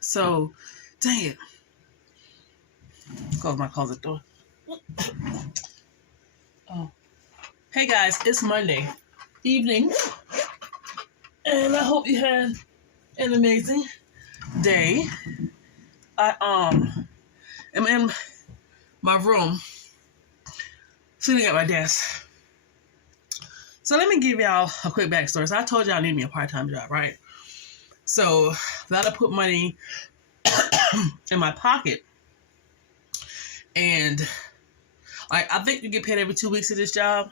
So, dang it. Close my closet door. Oh. Hey guys, it's Monday evening, and I hope you had an amazing day. I am in my room, sitting at my desk. So let me give y'all a quick backstory. So I told y'all I need me a part-time job, right? So that'll put money in my pocket, and I think you get paid every 2 weeks at this job.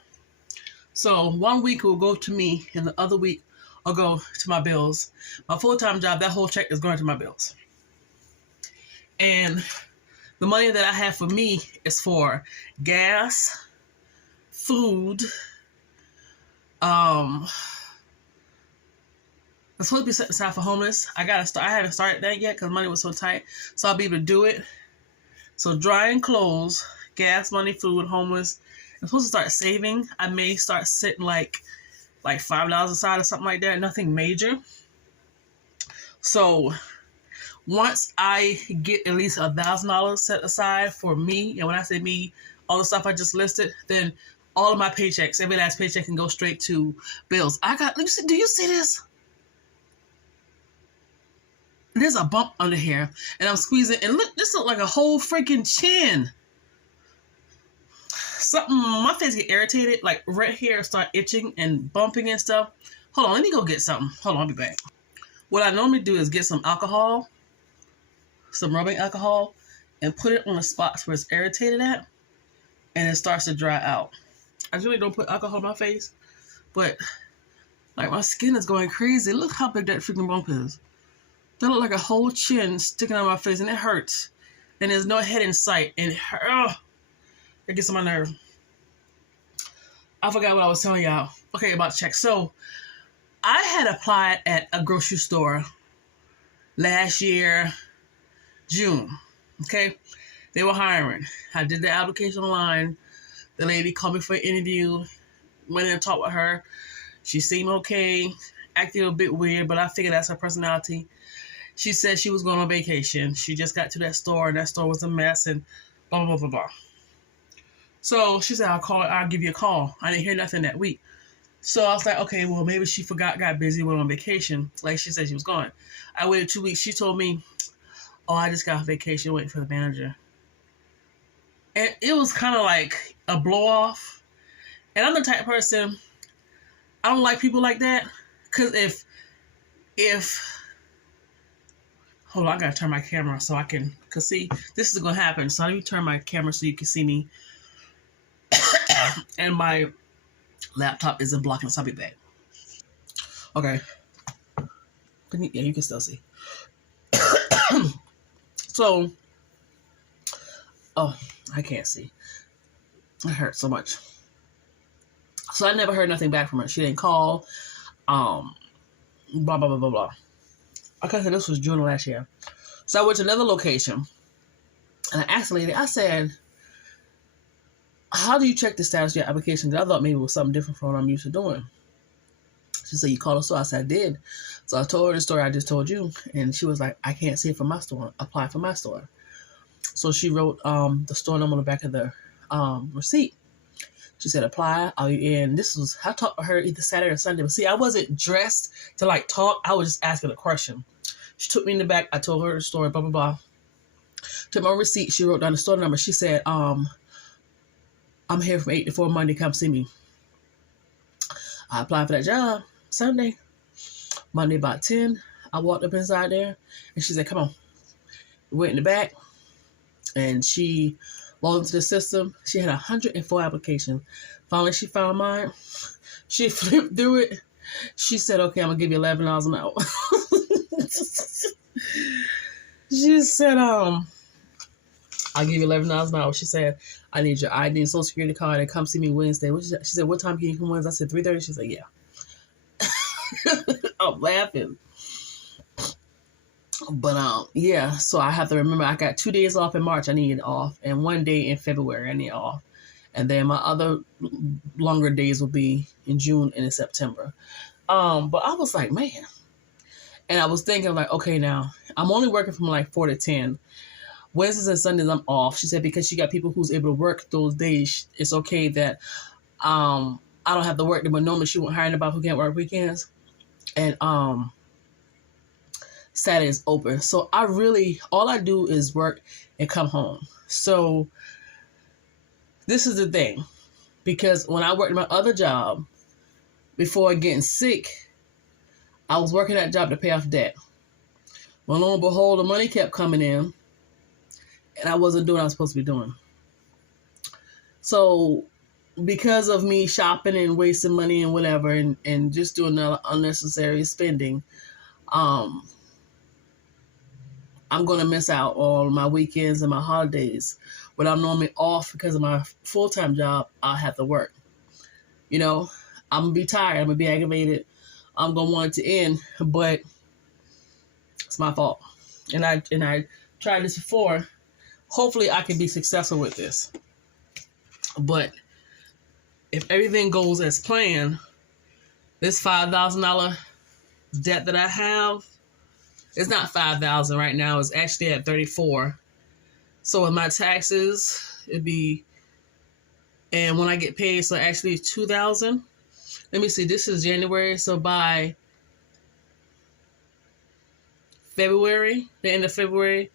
So 1 week will go to me, and the other week will go to my bills. My full-time job, that whole check is going to my bills. And the money that I have for me is for gas, food. It's supposed to be set aside for homeless. I haven't started that yet because money was so tight. So I'll be able to do it. So drying clothes, gas, money, food, homeless. I'm supposed to start saving. I may start setting like $5 aside or something like that. Nothing major. So once I get at least $1,000 set aside for me, and when I say me, all the stuff I just listed, then all of my paychecks, every last paycheck, can go straight to bills. Do you see this? There's a bump under here, and I'm squeezing, and look, this looks like a whole freaking chin. My face get irritated, like right here start itching and bumping and stuff. Hold on, let me go get something. Hold on, I'll be back. What I normally do is get some alcohol, some rubbing alcohol, and put it on the spots where it's irritated at, and it starts to dry out. I really don't put alcohol on my face, but like my skin is going crazy. Look how big that freaking bump is. That look like a whole chin sticking out of my face, and it hurts. And there's no head in sight, and it gets on my nerve. I forgot what I was telling y'all. Okay, about the check. So I had applied at a grocery store last year, June. Okay, they were hiring. I did the application online. The lady called me for an interview. Went in and talked with her. She seemed okay, acted a bit weird, but I figured that's her personality. She said she was going on vacation. She just got to that store, and that store was a mess, and blah, blah, blah, blah, blah. So she said, I'll give you a call. I didn't hear nothing that week. So I was like, okay, well, maybe she forgot, got busy, went on vacation, like she said she was going. I waited 2 weeks. She told me, oh, I just got off vacation waiting for the manager. And it was kind of like a blow-off. And I'm the type of person, I don't like people like that. Because if hold on, I gotta turn my camera so I can, cause see, this is gonna happen. So let me turn my camera so you can see me. And my laptop isn't blocking, so I'll be back. Okay. Yeah, you can still see. So, oh, I can't see. It hurts so much. So I never heard nothing back from her. She didn't call. Blah, blah, blah, blah, blah. Okay, so this was June of last year. So I went to another location, and I asked the lady, I said, how do you check the status of your application? Because I thought maybe it was something different from what I'm used to doing. She said, you called the store? I said, I did. So I told her the story I just told you, and she was like, I can't see it from my store. Apply for my store. So she wrote the store number on the back of the receipt. She said, apply. And I talked to her either Saturday or Sunday. But see, I wasn't dressed to like talk. I was just asking a question. She took me in the back. I told her the story, blah, blah, blah. Took my receipt. She wrote down the store number. She said, I'm here from 8 to 4 Monday. Come see me. I applied for that job Sunday. Monday about 10. I walked up inside there. And she said, come on. We went in the back. And she logged into the system. She had 104 applications. Finally, she found mine. She flipped through it. She said, okay, I'm going to give you $11 an hour. She said, I'll give you $11 an hour. She said, I need your ID and social security card and come see me Wednesday. She said, what time can you come Wednesday? I said, 3:30. She said, yeah. I'm laughing. But, yeah, so I have to remember I got 2 days off in March I needed off, and 1 day in February I need off. And then my other longer days will be in June and in September. But I was like, man. And I was thinking like, okay, now I'm only working from like 4 to 10. Wednesdays and Sundays I'm off. She said because she got people who's able to work those days, it's okay that I don't have to work them. But normally she won't hire anybody who can't work weekends. And Saturday is open. So all I do is work and come home. So this is the thing. Because when I worked my other job, before getting sick, I was working that job to pay off debt. Well, lo and behold, the money kept coming in, and I wasn't doing what I was supposed to be doing. So because of me shopping and wasting money and whatever, and just doing unnecessary spending, I'm going to miss out on my weekends and my holidays. When I'm normally off because of my full-time job, I have to work. You know, I'm going to be tired. I'm going to be aggravated. I'm going to want it to end, but it's my fault. And I tried this before. Hopefully I can be successful with this. But if everything goes as planned, this $5,000 debt that I have, it's not $5,000 right now. It's actually at $34,000. So with my taxes, it'd be, and when I get paid, so actually $2,000. Let me see. This is January, so by February, the end of February,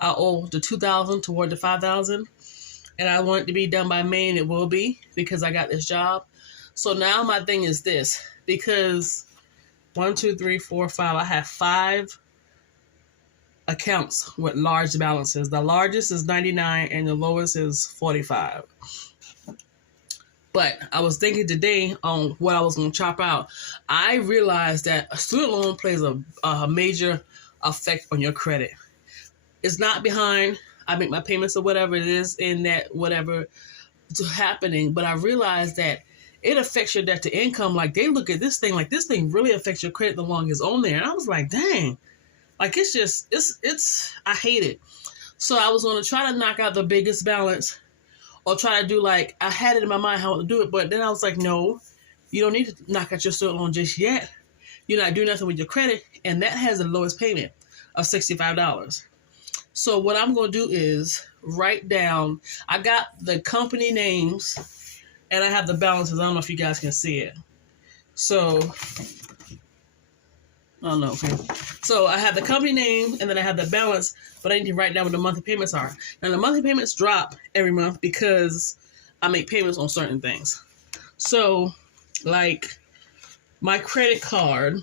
I owe the $2,000 toward the $5,000, and I want it to be done by May, and it will be because I got this job. So now my thing is this, because 1, 2, 3, 4, 5, I have 5 accounts with large balances. The largest is 99 and the lowest is 45. But I was thinking today on what I was going to chop out. I realized that a student loan plays a major effect on your credit. It's not behind. I make my payments or whatever it is in that whatever is happening. But I realized that it affects your debt to income. Like they look at this thing like this thing really affects your credit the longer it's on there. And I was like, dang. Like, it's just, I hate it. So I was going to try to knock out the biggest balance or try to do like, I had it in my mind how to do it. But then I was like, no, you don't need to knock out your student loan just yet. You're not doing nothing with your credit. And that has the lowest payment of $65. So what I'm going to do is write down, I got the company names and I have the balances. I don't know if you guys can see it. So I don't know. Okay. So I have the company name and then I have the balance, but I need to write down what the monthly payments are. Now the monthly payments drop every month because I make payments on certain things. So like my credit card,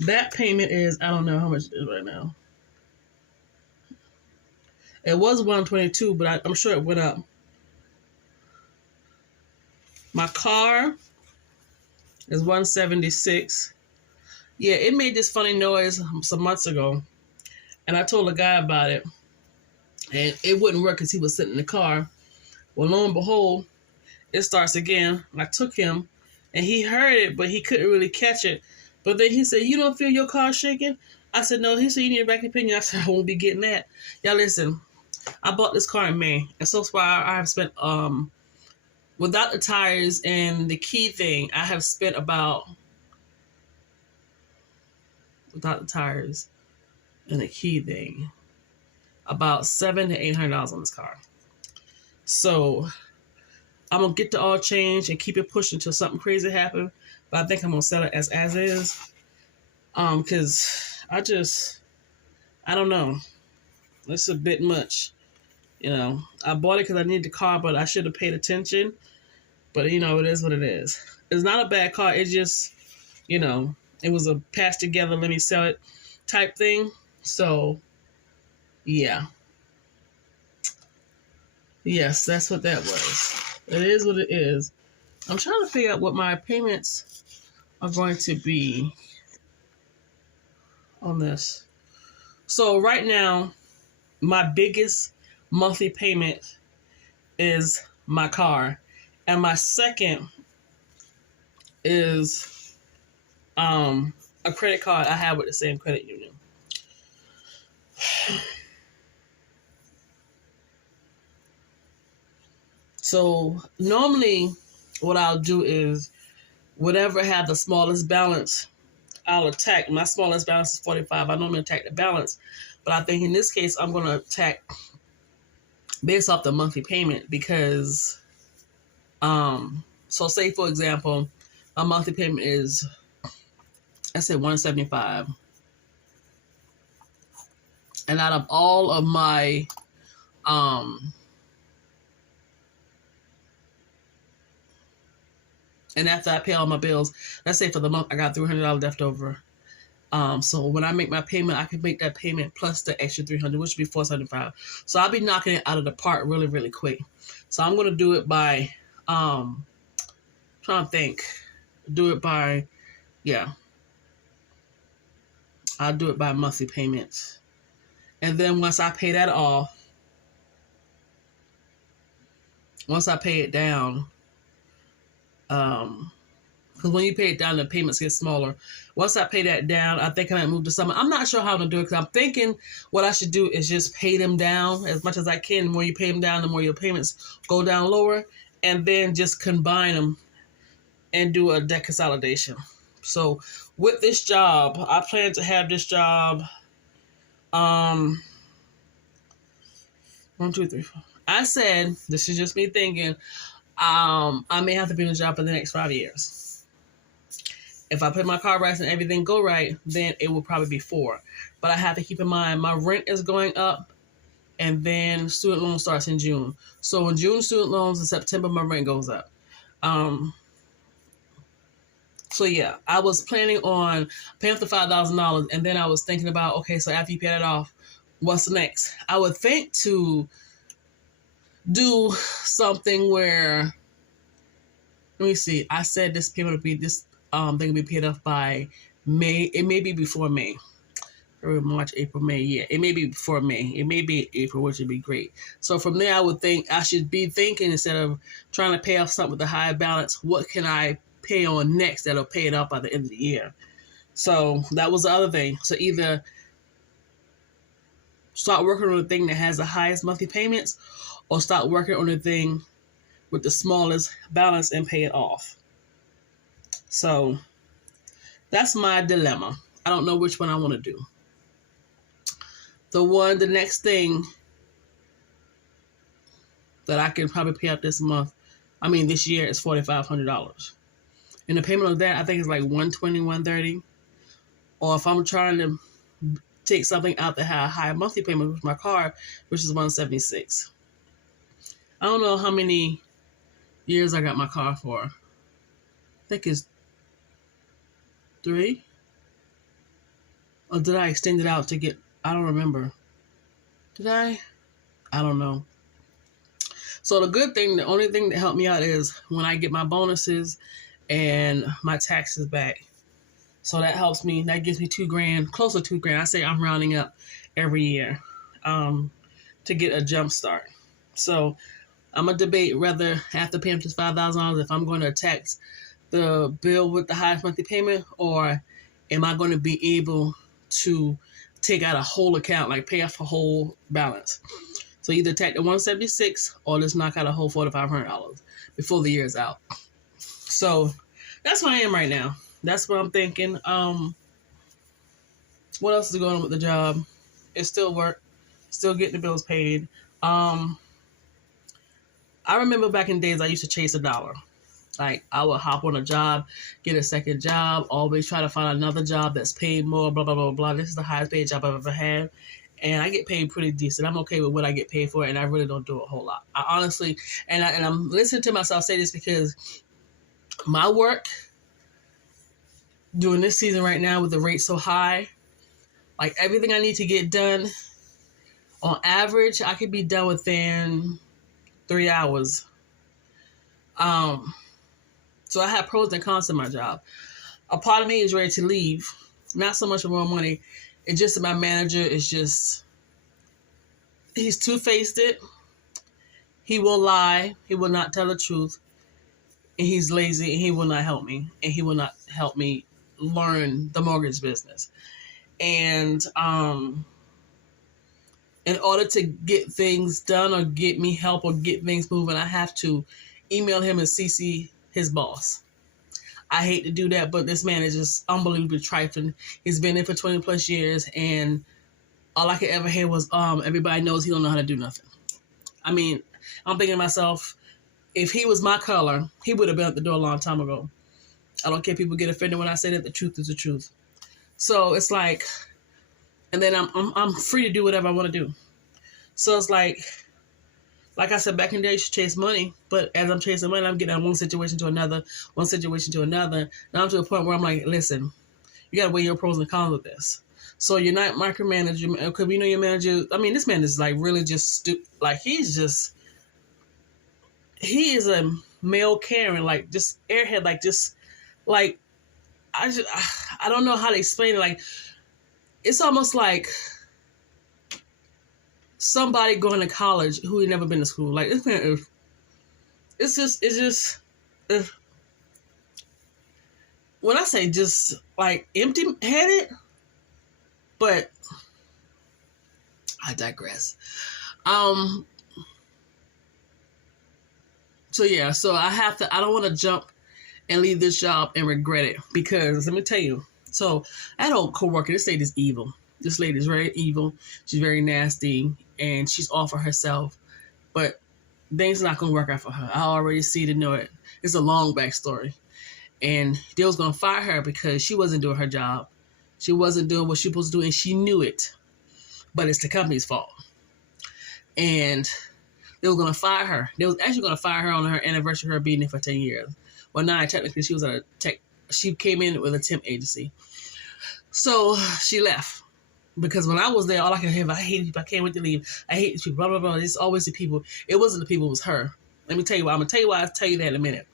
that payment is, I don't know how much it is right now. It was $122, but I'm sure it went up. My car is $176. Yeah, it made this funny noise some months ago, and I told a guy about it, and it wouldn't work because he was sitting in the car. Well, lo and behold, it starts again. I took him, and he heard it, but he couldn't really catch it. But then he said, "You don't feel your car shaking?" I said, "No." He said, "You need a back opinion." I said, "I won't be getting that." Y'all listen, I bought this car in May, and so far I have spent, without the tires and the key thing, I have spent about, without the tires and the key thing, about $700 to $800 on this car. So I'm gonna get the oil change and keep it pushing until something crazy happens. But I think I'm gonna sell it as is. Cause I don't know. It's a bit much. You know, I bought it because I need the car, but I should have paid attention. But you know, it is what it is. It's not a bad car. It's just, you know, it was a patch together, let me sell it type thing. So, yeah. Yes, that's what that was. It is what it is. I'm trying to figure out what my payments are going to be on this. So right now, my biggest monthly payment is my car. And my second is a credit card I have with the same credit union. So normally what I'll do is whatever had the smallest balance, I'll attack. My smallest balance is 45. I normally attack the balance, but I think in this case I'm going to attack based off the monthly payment because, so say for example, my monthly payment is, I said 175, and out of all of my, and after I pay all my bills, let's say for the month I got $300 left over. So when I make my payment, I can make that payment plus the extra 300, which would be 475. So I'll be knocking it out of the park really, really quick. So I'm gonna do it by, trying to think, do it by, yeah, I'll do it by monthly payments, and then once I pay that off, once I pay it down, because when you pay it down, the payments get smaller. Once I pay that down, I think I might move to summer. I'm not sure how to do it because I'm thinking what I should do is just pay them down as much as I can. The more you pay them down, the more your payments go down lower, and then just combine them and do a debt consolidation. So with this job, I plan to have this job, 1, 2, 3, 4. I said, this is just me thinking, I may have to be in a job for the next 5 years. If I put my car rights and everything go right, then it will probably be 4. But I have to keep in mind my rent is going up, and then student loan starts in June. So in June, student loans, in September, my rent goes up. So yeah, I was planning on paying up to $5,000, and then I was thinking about, okay, so after you pay that off, what's next? I would think to do something where, let me see, I said this payment would be, this thing will be paid off by May. It may be before May. March, April, May. Yeah, it may be before May. It may be April, which would be great. So from there, I would think I should be thinking, instead of trying to pay off something with a higher balance, what can I pay on next that'll pay it off by the end of the year? So that was the other thing. So either start working on a thing that has the highest monthly payments, or start working on a thing with the smallest balance and pay it off. So that's my dilemma. I don't know which one I want to do. The next thing that I can probably pay out this year is $4,500. And the payment of that, I think, is like $120, $130. Or if I'm trying to take something out that has a higher monthly payment with my car, which is $176. I don't know how many years I got my car for. I think it's 3. Or did I extend it out to get, I don't remember. Did I? I don't know. So the only thing that helped me out is when I get my bonuses and my taxes back. So that helps me. That gives me $2,000, close to $2,000. I say I'm rounding up every year to get a jump start. So I'm going to debate whether after paying just $5,000, if I'm going to tax the bill with the highest monthly payment, or am I going to be able to take out a whole account, like pay off a whole balance. So either take the $176 or just knock out a whole $4,500 before the year is out. So that's where I am right now. That's what I'm thinking. What else is going on with the job? It's still work, still getting the bills paid. I remember back in days I used to chase $1. Like, I would hop on a job, get a second job, always try to find another job that's paid more, blah, blah, blah, blah. This is the highest paid job I've ever had. And I get paid pretty decent. I'm okay with what I get paid for, and I really don't do a whole lot. I honestly, and I'm listening to myself say this because my work during this season right now with the rate so high, like everything I need to get done, on average, I could be done within 3 hours. So I have pros and cons to my job. A part of me is ready to leave. Not so much for more money. It's just that my manager is just, he's two-faced it. He will lie. He will not tell the truth. And he's lazy, and he will not help me. And he will not help me learn the mortgage business. And in order to get things done or get me help or get things moving, I have to email him and CC his boss. I hate to do that, but this man is just unbelievably trifling. He's been there for 20 plus years, and all I could ever hear was, everybody knows he don't know how to do nothing. I mean, I'm thinking to myself, if he was my color, he would have been at the door a long time ago. I don't care if people get offended when I say that. The truth is the truth. So it's like, and then I'm free to do whatever I want to do. So it's like I said back in the day, you should chase money. But as I'm chasing money, I'm getting one situation to another, one situation to another. Now I'm to a point where I'm like, listen, you got to weigh your pros and cons with this. So you're not micromanaging, because you know your manager. I mean, this man is like really just stupid. Like he is a male Karen, like just airhead, like just like I don't know how to explain it. Like it's almost like somebody going to college who had never been to school. Like this man, it's just. When I say just like empty-headed, but I digress. So yeah, so I don't want to jump and leave this job and regret it, because let me tell you. So I had a coworker. This lady's evil. This lady is very evil. She's very nasty, and she's all for herself. But things not gonna work out for her. I already see to know it. It's a long backstory, and they was gonna fire her because she wasn't doing her job. She wasn't doing what she was supposed to do, and she knew it. But it's the company's fault. And they were going to fire her. They was actually going to fire her on her anniversary of her being there for 10 years. Well, not technically. She was at a tech. She came in with a temp agency. So she left. Because when I was there, all I could hear was, I hate people. I can't wait to leave. I hate these people. Blah, blah, blah. It's always the people. It wasn't the people. It was her. Let me tell you why. I'm going to tell you why. I'll tell you that in a minute.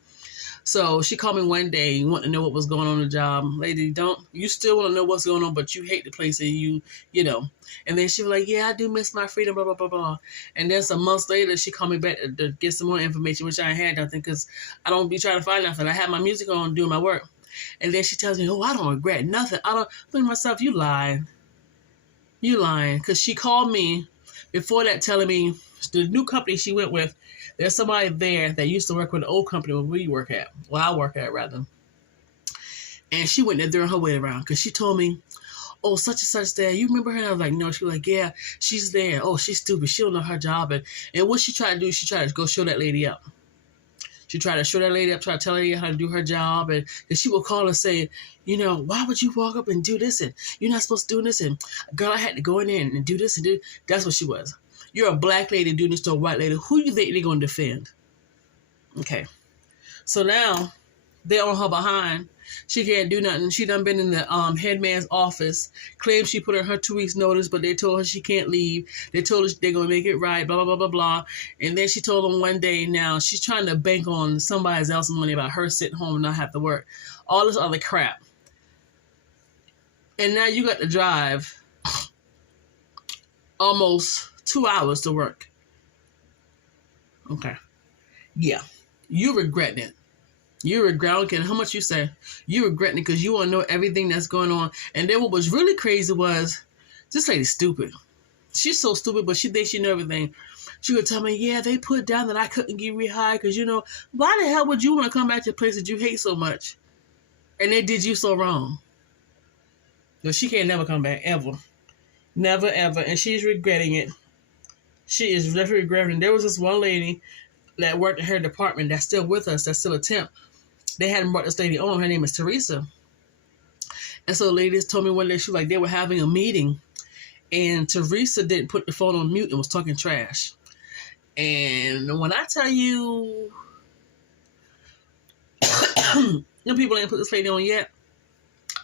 So she called me one day, wanting to know what was going on in the job. Lady, you still want to know what's going on, but you hate the place, and you know. And then she was like, yeah, I do miss my freedom, blah, blah, blah, blah. And then some months later, she called me back to get some more information, which I had nothing, because I don't be trying to find nothing. I had my music on, doing my work. And then she tells me, oh, I don't regret nothing. I don't think to myself, you lying. You lying. Because she called me before that telling me the new company she went with, there's somebody there that used to work with the old company where we work at. Well, I work at, rather. And she went there during her way around, because she told me, oh, such and such there. You remember her? And I was like, no. She was like, yeah, she's there. Oh, she's stupid. She don't know her job. And what she tried to do, she tried to go show that lady up. She tried to show that lady up, try to tell her how to do her job. And she would call and say, you know, why would you walk up and do this? And you're not supposed to do this. And girl, I had to go in there and do this and do. That's what she was. You're a black lady doing this to a white lady. Who do you think they're going to defend? Okay. So now they're on her behind. She can't do nothing. She done been in the head man's office. Claims she put in her 2 weeks notice, but they told her she can't leave. They told her they're going to make it right, blah, blah, blah, blah, blah. And then she told them one day now she's trying to bank on somebody else's money about her sitting home and not have to work. All this other crap. And now you got to drive almost 2 hours to work. Okay. Yeah. You regretting it. You regret, I don't care how much you say. You regretting it because you want to know everything that's going on. And then what was really crazy was, this lady's stupid. She's so stupid, but she thinks she knows everything. She would tell me, yeah, they put down that I couldn't get rehired because, you know, why the hell would you want to come back to a place that you hate so much? And they did you so wrong. But she can't never come back, ever. Never, ever. And she's regretting it. She is definitely regretting it. There was this one lady that worked in her department that's still with us, that's still a temp. They hadn't brought this lady on. Her name is Teresa. And so the ladies told me one day, she was like, they were having a meeting, and Teresa didn't put the phone on mute and was talking trash. And when I tell you, them people ain't put this lady on yet,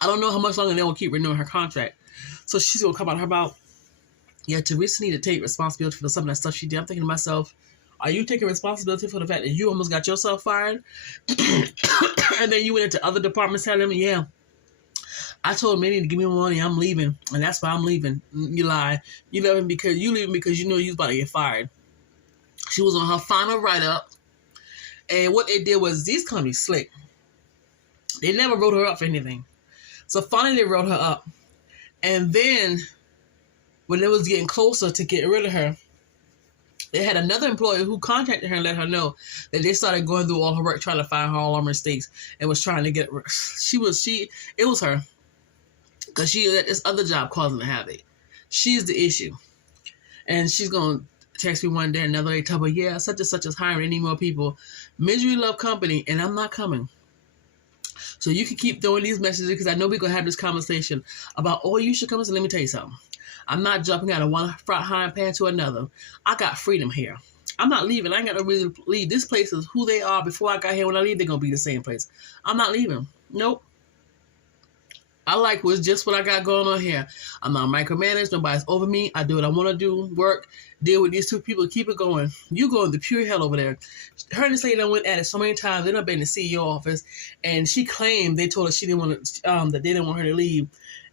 I don't know how much longer they will keep renewing her contract. So she's going to come out of her mouth, yeah, Teresa need to take responsibility for some of that stuff she did. I'm thinking to myself, are you taking responsibility for the fact that you almost got yourself fired? And then you went into other departments telling them, yeah, I told Minnie to give me money, I'm leaving. And that's why I'm leaving. You lie. You leaving because you know you was about to get fired. She was on her final write-up. And what they did was, these companies slick. They never wrote her up for anything. So finally they wrote her up. And then when it was getting closer to getting rid of her, They had another employee who contacted her and let her know that they started going through all her work, trying to find her all her mistakes, and was trying to get. It was her, because she let this other job causing the havoc. She's the issue, and she's gonna text me one day, another day, tell me, yeah, such and such is hiring any more people. Misery love company, and I'm not coming. So you can keep throwing these messages, because I know we're gonna have this conversation about, oh, you should come. So let me tell you something. I'm not jumping out of one front hind pan to another. I got freedom here. I'm not leaving. I ain't got no reason to leave. This place is who they are before I got here. When I leave, they're going to be the same place. I'm not leaving. Nope. I like what's just what I got going on here. I'm not micromanaged. Nobody's over me. I do what I want to do, work, deal with these two people, keep it going. You go into pure hell over there. Her and this lady went at it so many times. They done been in the CEO office, and she claimed they told her she didn't want to, that they didn't want her to leave.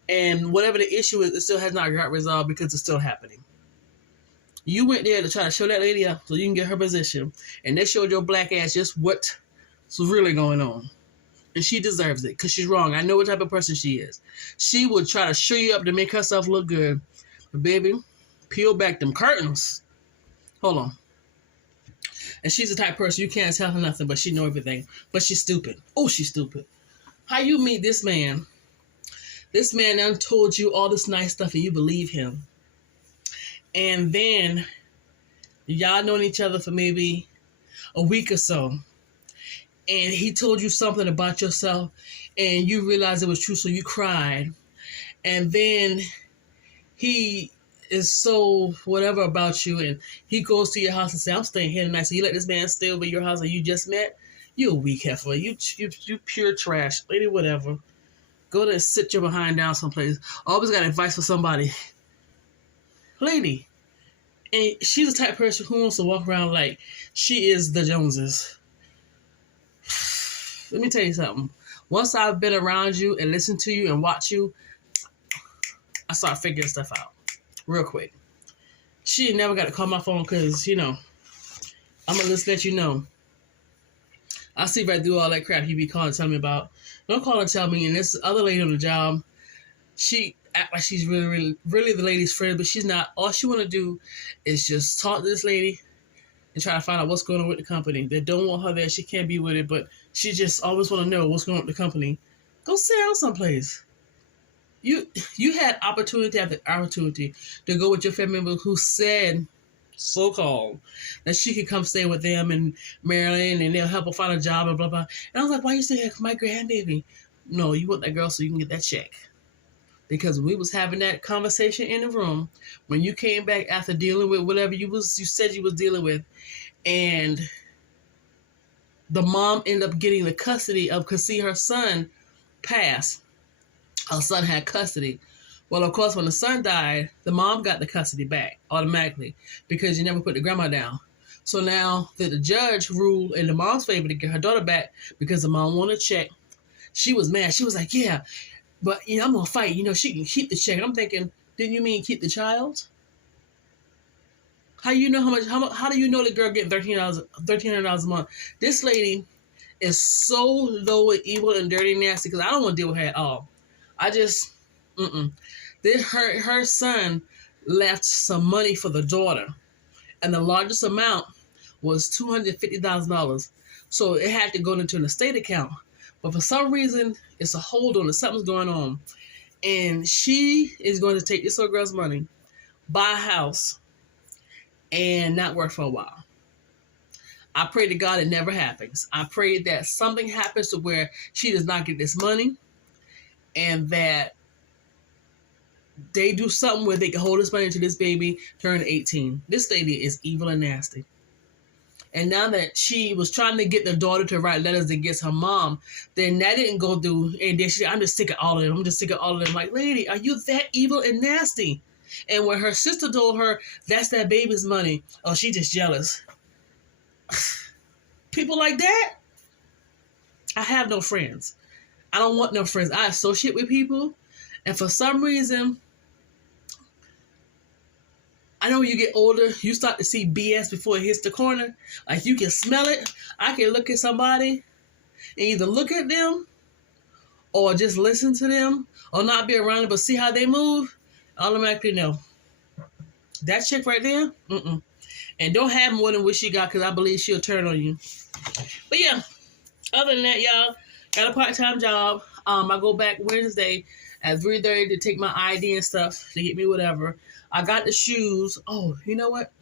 And whatever the issue is, it still has not got resolved because it's still happening. You went there to try to show that lady up so you can get her position. And they showed your black ass just what's really going on. And she deserves it because she's wrong. I know what type of person she is. She would try to show you up to make herself look good. But baby, peel back them curtains. Hold on. And she's the type of person you can't tell her nothing, but she know everything. But she's stupid. Oh, she's stupid. How you meet this man? This man done told you all this nice stuff and you believe him. And then y'all known each other for maybe a week or so. And he told you something about yourself and you realized it was true, so you cried. And then he is so whatever about you, and he goes to your house and says, I'm staying here tonight. So you let this man stay over your house and you just met? You a weak heifer. You pure trash. Lady, whatever. Go there and sit your behind down someplace. Always got advice for somebody. Lady. And she's the type of person who wants to walk around like she is the Joneses. Let me tell you something. Once I've been around you and listened to you and watch you, I start figuring stuff out real quick. She never got to call my phone because, I'm going to just let you know. I see right through all that crap you be calling and telling me about. Don't call and tell me. And this other lady on the job, she act like she's really, really, really the lady's friend, but she's not. All she want to do is just talk to this lady and try to find out what's going on with the company. They don't want her there. She can't be with it, but she just always want to know what's going on with the company. Go sit down someplace. You had opportunity after opportunity to go with your family member who said, so-called, that she could come stay with them in Maryland and they'll help her find a job and blah, blah. And I was like, why you stay here with my grandbaby? No, you want that girl so you can get that check. Because we was having that conversation in the room when you came back after dealing with whatever you said you was dealing with, and the mom ended up getting the custody of, because see, her son passed. Her son had custody. Well, of course, when the son died, the mom got the custody back automatically because you never put the grandma down. So now that the judge ruled in the mom's favor to get her daughter back because the mom wanted a check, she was mad. She was like, yeah, but I'm going to fight. She can keep the check. I'm thinking, didn't you mean keep the child? How do you know how do you know the girl getting $1,300 a month? This lady is so low and evil and dirty and nasty because I don't want to deal with her at all. I just, Her son left some money for the daughter, and the largest amount was $250,000. So it had to go into an estate account. But for some reason, it's a hold on it. Something's going on. And she is going to take this little girl's money, buy a house, and not work for a while. I pray to God it never happens. I pray that something happens to where she does not get this money, and that they do something where they can hold this money until this baby turn 18. This lady is evil and nasty. And now that she was trying to get the daughter to write letters against her mom, then that didn't go through. And then I'm just sick of all of them. I'm just sick of all of them. Like, lady, are you that evil and nasty? And when her sister told her that's that baby's money, oh, she just jealous. People like that, I have no friends. I don't want no friends. I associate with people, and for some reason, I know when you get older, you start to see BS before it hits the corner. Like, you can smell it. I can look at somebody and either look at them or just listen to them or not be around them, but see how they move, automatically know. That chick right there, And don't have more than what she got, because I believe she'll turn on you. But yeah, other than that, y'all, got a part-time job. I go back Wednesday at 3:30 to take my ID and stuff to get me whatever. I got the shoes. Oh, you know what?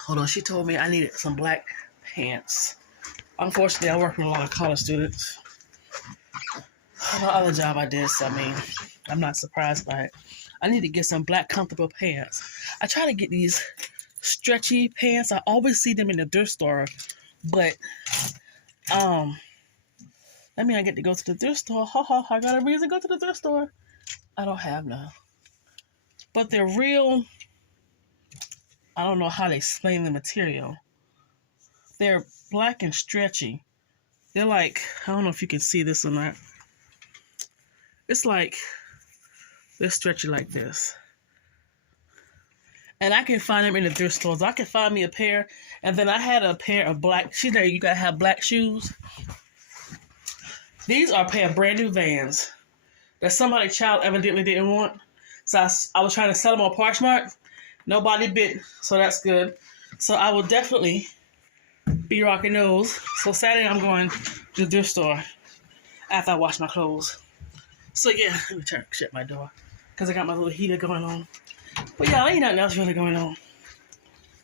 Hold on. She told me I needed some black pants. Unfortunately, I work with a lot of college students. The other job I did, so I mean, I'm not surprised by it. I need to get some black comfortable pants. I try to get these stretchy pants. I always see them in the thrift store, but that means I get to go to the thrift store. I got a reason to go to the thrift store. I don't have none. But they're real. I don't know how to explain the material. They're black and stretchy. They're like, I don't know if you can see this or not. It's like, they're stretchy like this. And I can find them in the thrift stores. I can find me a pair. And then I had a pair of black, you know, you gotta have black shoes. These are a pair of brand new Vans that somebody's child evidently didn't want. So I was trying to sell them on Parchmark. Nobody bit, so that's good. So I will definitely be rocking those. So Saturday I'm going to the thrift store after I wash my clothes. So yeah, let me shut my door because I got my little heater going on. But yeah, ain't nothing else really going on.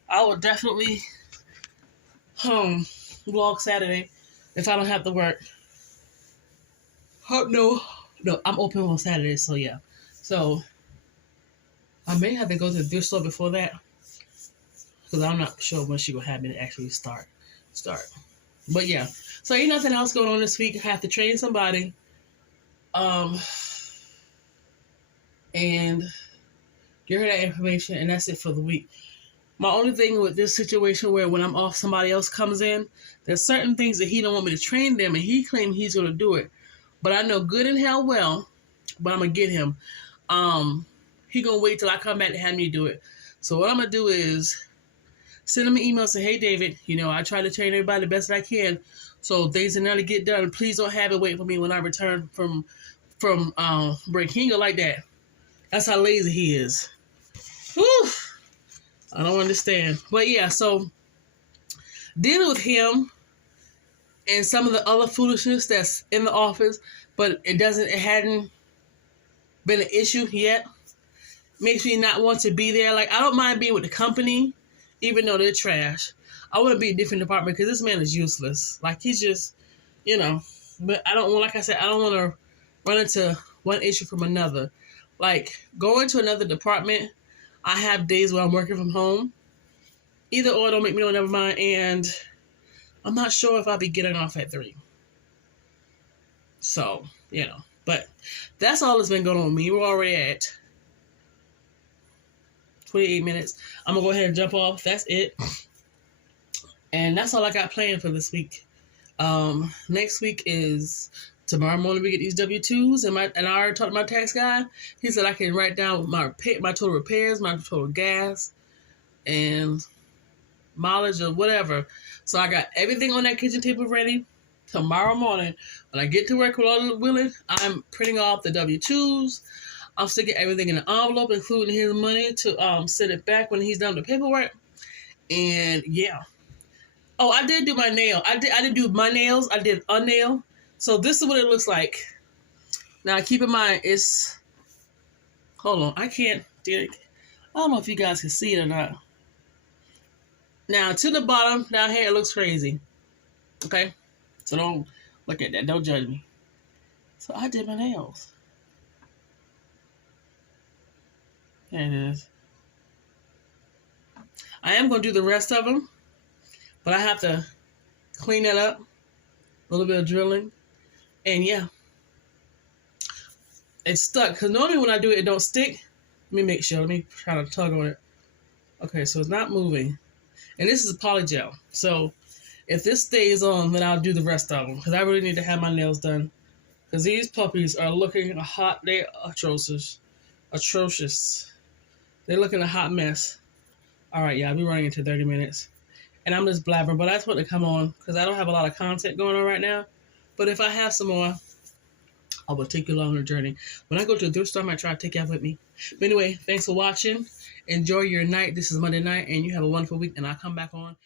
I will definitely vlog Saturday if I don't have to work. No, I'm open on Saturday, so yeah. So I may have to go to the thrift store before that because I'm not sure when she will have me to actually start. But yeah, so ain't nothing else going on this week. I have to train somebody, and give her that information, and that's it for the week. My only thing with this situation where when I'm off, somebody else comes in, there's certain things that he don't want me to train them, and he claimed he's going to do it. But I know good and hell well, but I'm going to get him. He going to wait till I come back to have me do it. So what I'm going to do is send him an email, say, hey, David, you know, I try to train everybody the best that I can. So things are now to get done. Please don't have it wait for me when I return from break. He ain't gonna like that. That's how lazy he is. Whew. I don't understand. But yeah, so dealing with him and some of the other foolishness that's in the office, but it hadn't been an issue yet, makes me not want to be there. Like, I don't mind being with the company, even though they're trash. I want to be in a different department because this man is useless. Like, he's just, you know, but I don't want, like I said, I don't want to run into one issue from another. Like, going to another department, I have days where I'm working from home. Either or, don't make me know, never mind. And I'm not sure if I'll be getting off at 3. So, you know, but that's all that's been going on with me. We're already at 28 minutes. I'm going to go ahead and jump off. That's it. And that's all I got planned for this week. Next week is tomorrow morning we get these W-2s, and I already talked to my tax guy. He said I can write down my total repairs, my total gas, and mileage or whatever. So I got everything on that kitchen table ready. Tomorrow morning, when I get to work with all Willie, I'm printing off the W-2s. I'm sticking everything in an envelope, including his money, to send it back when he's done the paperwork. And yeah. Oh, I did do my nail. I didn't do my nails. I did a nail. So this is what it looks like. Now, keep in mind, it's... Hold on. I don't know if you guys can see it or not. Now, to the bottom, down here, it looks crazy. Okay? So don't look at that. Don't judge me. So I did my nails. There it is. I am going to do the rest of them. But I have to clean that up. A little bit of drilling. And yeah. It's stuck. Because normally when I do it, it don't stick. Let me make sure. Let me try to tug on it. Okay, so it's not moving. And this is polygel. So if this stays on, then I'll do the rest of them. Because I really need to have my nails done. Because these puppies are looking hot. They're atrocious. They're looking a hot mess. All right, yeah, I'll be running into 30 minutes. And I'm just blabbering, but I just want to come on because I don't have a lot of content going on right now. But if I have some more, I will take you along on a journey. When I go to the thrift store, I might try to take you out with me. But anyway, thanks for watching. Enjoy your night. This is Monday night, and you have a wonderful week. And I'll come back on